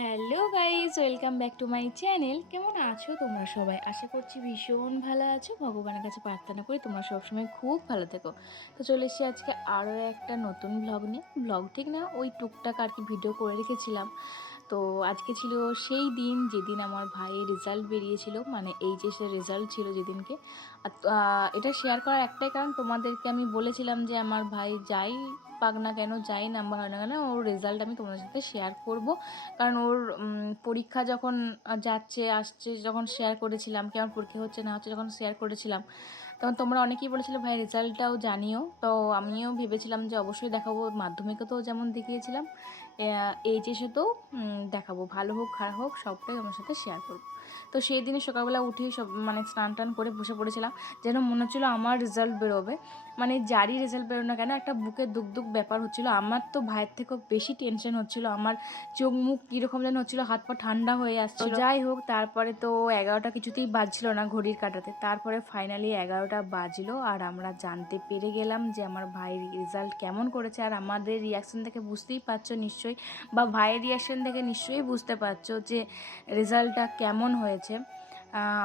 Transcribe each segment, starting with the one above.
Hello guys, welcome back to my channel. কেমন আছো তোমরা সবাই? আশা করছি ভীষণ ভালো আছো। ভগবানের কাছে প্রার্থনা করি তোমরা সবসময় খুব ভালো থেকো। তো চলে এসেছি আজকে আরও একটা নতুন ব্লগ নিয়ে। ব্লগ ঠিক না, ওই টুকটাক আর কি ভিডিও করে রেখেছিলাম। তো আজকে ছিল সেই দিন যেদিন আমার ভাইয়ের রেজাল্ট বেরিয়েছিল, মানে এইচএসের রেজাল্ট ছিল যেদিনকে। এটা শেয়ার করার একটাই কারণ, তোমাদেরকে আমি বলেছিলাম যে আমার ভাই যাই পাক না কেন, যাই নাম্বার হয় না কেন, ওর রেজাল্ট আমি তোমাদের সাথে শেয়ার করব। কারণ ওর পরীক্ষা যখন যাচ্ছে আসছে, যখন শেয়ার করেছিলাম কেমন পরীক্ষা হচ্ছে না হচ্ছে, যখন শেয়ার করেছিলাম তখন তোমরা অনেকেই বলেছিলে ভাই রেজাল্টটাও জানিও। তো আমিও ভেবেছিলাম যে অবশ্যই দেখাবো, মাধ্যমিকেতেও যেমন দেখিয়েছিলাম এইচএসেতেও দেখাবো, ভালো হোক খারাপ হোক সবটাই আমার সাথে শেয়ার করবো। তো সেই দিনে সকালবেলা উঠেই সব মানে স্নান টান করে বসে পড়েছিলাম, যেন মনে হচ্ছিলো আমার রেজাল্ট বেরোবে। মানে যারই রেজাল্ট বেরো না কেন একটা বুকে দুক দুক ব্যাপার হচ্ছিলো। আমার তো ভাইয়ের থেকেও বেশি টেনশন হচ্ছিলো, আমার চোখ মুখ কীরকম যেন হচ্ছিলো, হাত পা ঠান্ডা হয়ে আসছিলো। যাই হোক, তারপরে তো 11টা কিছুতেই বাজছিল না ঘড়ির কাঁটাতে। তারপরে ফাইনালি 11টা বাজলো আর আমরা জানতে পেরে গেলাম যে আমার ভাইয়ের রেজাল্ট কেমন করেছে। আর আমাদের রিয়াকশান দেখে বুঝতেই পারছো নিশ্চয়ই, বা ভাইয়ের রিয়াকশান দেখে নিশ্চয়ই বুঝতে পারছো যে রেজাল্টটা কেমন হয়েছে।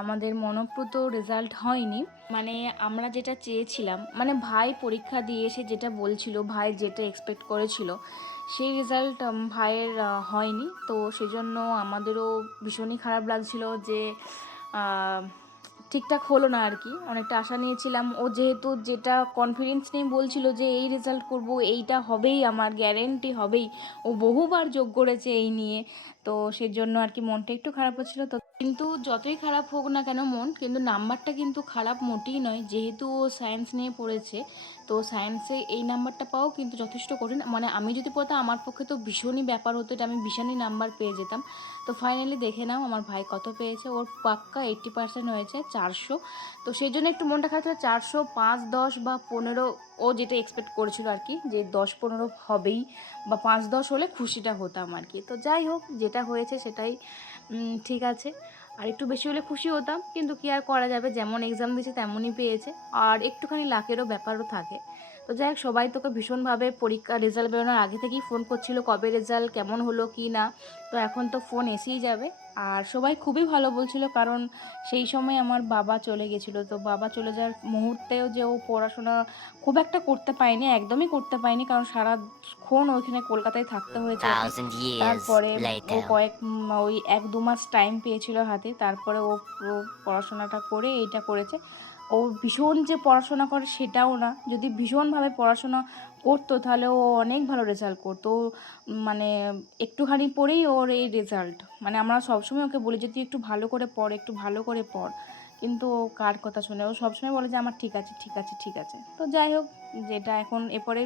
আমাদের মনপ্রত রেজাল্ট হয়নি, মানে আমরা যেটা চেয়েছিলাম, মানে ভাই পরীক্ষা দিয়ে এসে যেটা বলছিল, ভাই যেটা এক্সপেক্ট করেছিল সেই রেজাল্ট ভাইয়ের হয়নি। তো সেজন্য আমাদেরও ভীষণই খারাপ লাগছিল যে ঠিকঠাক হলো না আর কি। অনেকটা আশা নিয়েছিলাম, ও যেহেতু যেটা কনফিডেন্স নিয়ে বলছিল যে এই রেজাল্ট করব, এইটা হবেই, আমার গ্যারেন্টি হবেই, ও বহুবার যোগ করেছে এই নিয়ে। তো সেজন্য আর কি মনটা একটু খারাপ হচ্ছিল। তো কিন্তু যতই খারাপ হোক না কেন মন, কিন্তু নাম্বারটা কিন্তু খারাপ মোটেই নয়, যেহেতু ও সায়েন্স নিয়ে পড়েছে। তো সায়েন্সে এই নাম্বারটা পাওয়াও কিন্তু যথেষ্ট কঠিন। মানে আমি যদি পড়তাম আমার পক্ষে তো ভীষণই ব্যাপার হতো, এটা আমি ভীষণই নাম্বার পেয়ে যেতাম। তো ফাইনালি দেখে নাও আমার ভাই কত পেয়েছে। ওর পাক্কা 80% হয়েছে, 400। তো সেই জন্য একটু মনটা খারাপ ছিল। 400, 5, 10 বা 15 ও যেটা এক্সপেক্ট করেছিল আর কি, যে 10-15 হবেই, বা 5-10 হলে খুশিটা হতাম আর কি। তো যাই হোক, যেটা হয়েছে সেটাই ঠিক আছে। আর একটু বেশি হলে খুশি হতাম, কিন্তু কি আর করা যাবে, যেমন এক্সাম দিয়েছে তেমনই পেয়েছে। আর একটুখানি লাকেরও ব্যাপারও থাকে। তো যাই হোক, সবাই তোকে ভীষণভাবে পরীক্ষা রেজাল্ট বেরোনোর আগে থেকেই ফোন করছিল কবে রেজাল্ট, কেমন হলো কি না। তো এখন তো ফোন এসেই যাবে। আর সবাই খুবই ভালো বলছিল, কারণ সেই সময় আমার বাবা চলে গেছিলো। তো বাবা চলে যাওয়ার মুহূর্তেও যে ও পড়াশোনা খুব একটা করতে পায়নি, একদমই করতে পায়নি, কারণ সারাক্ষণ ওইখানে কলকাতায় থাকতে হয়েছে ওকে। 1,000 years তারপরে ও later. ওই 1-2 মাস টাইম পেয়েছিল হাতে, তারপরে ও পড়াশোনাটা করে এইটা করেছে। ও ভীষণ যে পড়াশোনা করে সেটাও না, যদি ভীষণভাবে পড়াশোনা করতো তাহলে ও অনেক ভালো রেজাল্ট করতো। মানে একটুখানি পড়েই ওর এই রেজাল্ট, মানে আমরা সবসময় ওকে বলি যে তুই একটু ভালো করে পড়, একটু ভালো করে পড়, কিন্তু ও কার কথা শুনে, ও সবসময় বলে যে আমার ঠিক আছে ঠিক আছে ঠিক আছে। তো যাই হোক, যেটা এখন এরপরে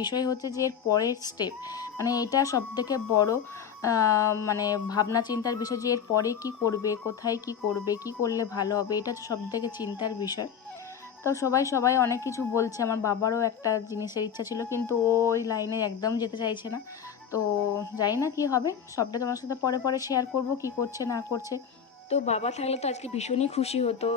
বিষয় হচ্ছে যে এর পরের স্টেপ, মানে এটা সবথেকে বড় মানে ভাবনা চিন্তার বিষয়, যে এর পরে কী করবে, কোথায় কী করবে, কী করলে ভালো হবে, এটা হচ্ছে সবথেকে চিন্তার বিষয়। তো সবাই অনেক কিছু বলছে, আমার বাবারও একটা জিনিসের ইচ্ছা ছিল, কিন্তু ও ওই লাইনে একদম যেতে চাইছে না। তো জানি না কী হবে, সবটা তোমার সাথে পরে পরে শেয়ার করব কী করছে না করছে। তো বাবা থাকলে তো আজকে ভীষণই খুশি হতো,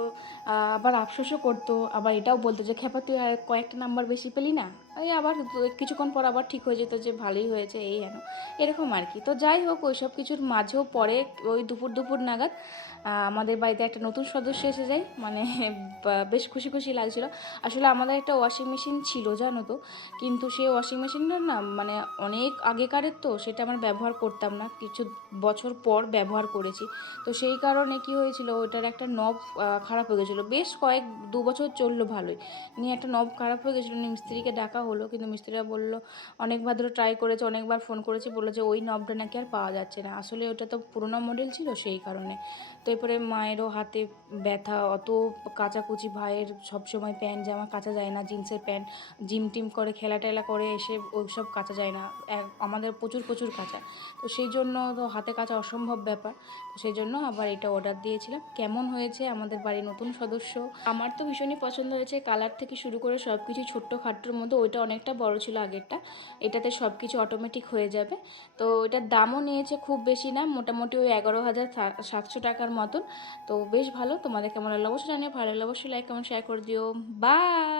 আবার আফসোসও করতো, আবার এটাও বলতো যে খেপা তুই আর কয়েকটা নাম্বার বেশি পেলি না, এই আবার কিছুক্ষণ পর আবার ঠিক হয়ে যেত যে ভালোই হয়েছে এই হেন, এরকম আর কি। তো যাই হোক, ওই সব কিছুর মাঝেও পরে ওই দুপুর দুপুর নাগাদ আমাদের বাড়িতে একটা নতুন সদস্য এসে যায়, মানে বেশ খুশি খুশি লাগছিলো। আসলে আমাদের একটা ওয়াশিং মেশিন ছিল জানো তো, কিন্তু সেই ওয়াশিং মেশিনটা না মানে অনেক আগেকারের, তো সেটা আমরা ব্যবহার করতাম না, কিছু বছর পর ব্যবহার করেছি। তো সেই কারণে কি হয়েছিল, ওটার একটা নব খারাপ হয়ে গেছিলো, বেশ 2 বছর চললো ভালোই, নিয়ে একটা নব খারাপ হয়ে গেছিলো, নিয়ে মিস্ত্রিকে ডাকা হলো, কিন্তু মিস্ত্রিরা বললো অনেকবার ধরে ট্রাই করেছে, অনেকবার ফোন করেছি, বললো যে ওই নবটা নাকি আর পাওয়া যাচ্ছে না, আসলে ওটা তো পুরোনো মডেল ছিল সেই কারণে। তো এরপরে মায়েরও হাতে ব্যথা, অত কাচাকুচি, ভাইয়ের সবসময় প্যান্ট জামা কাচা যায় না, জিন্সের প্যান্ট, জিম টিম করে খেলা টেলা করে এসে ওই সব কাচা যায় না, আমাদের প্রচুর প্রচুর কাচা। তো সেই জন্য তো হাতে কাচা অসম্ভব ব্যাপার। তো সেই জন্য আবার এটা অর্ডার দিয়েছিলাম। কেমন হয়েছে আমাদের বাড়ির নতুন সদস্য, আমার তো ভীষণই পছন্দ হয়েছে, কালার থেকে শুরু করে সব কিছু ছোট্ট খাট্টোর মধ্যে, ওইটা অনেকটা বড় ছিল আগেরটা, এটাতে সব কিছু অটোমেটিক হয়ে যাবে। তো এটার দামও নিয়েছে খুব বেশি না, মোটামুটি ওই 11,700 টাকার মতন। তো বেশ ভালো। তোমাদের কেমন লাগলো অবশ্যই জানিও, ভালো লাগলে অবশ্যই লাইক কমেন্ট শেয়ার করে দিও। বাই।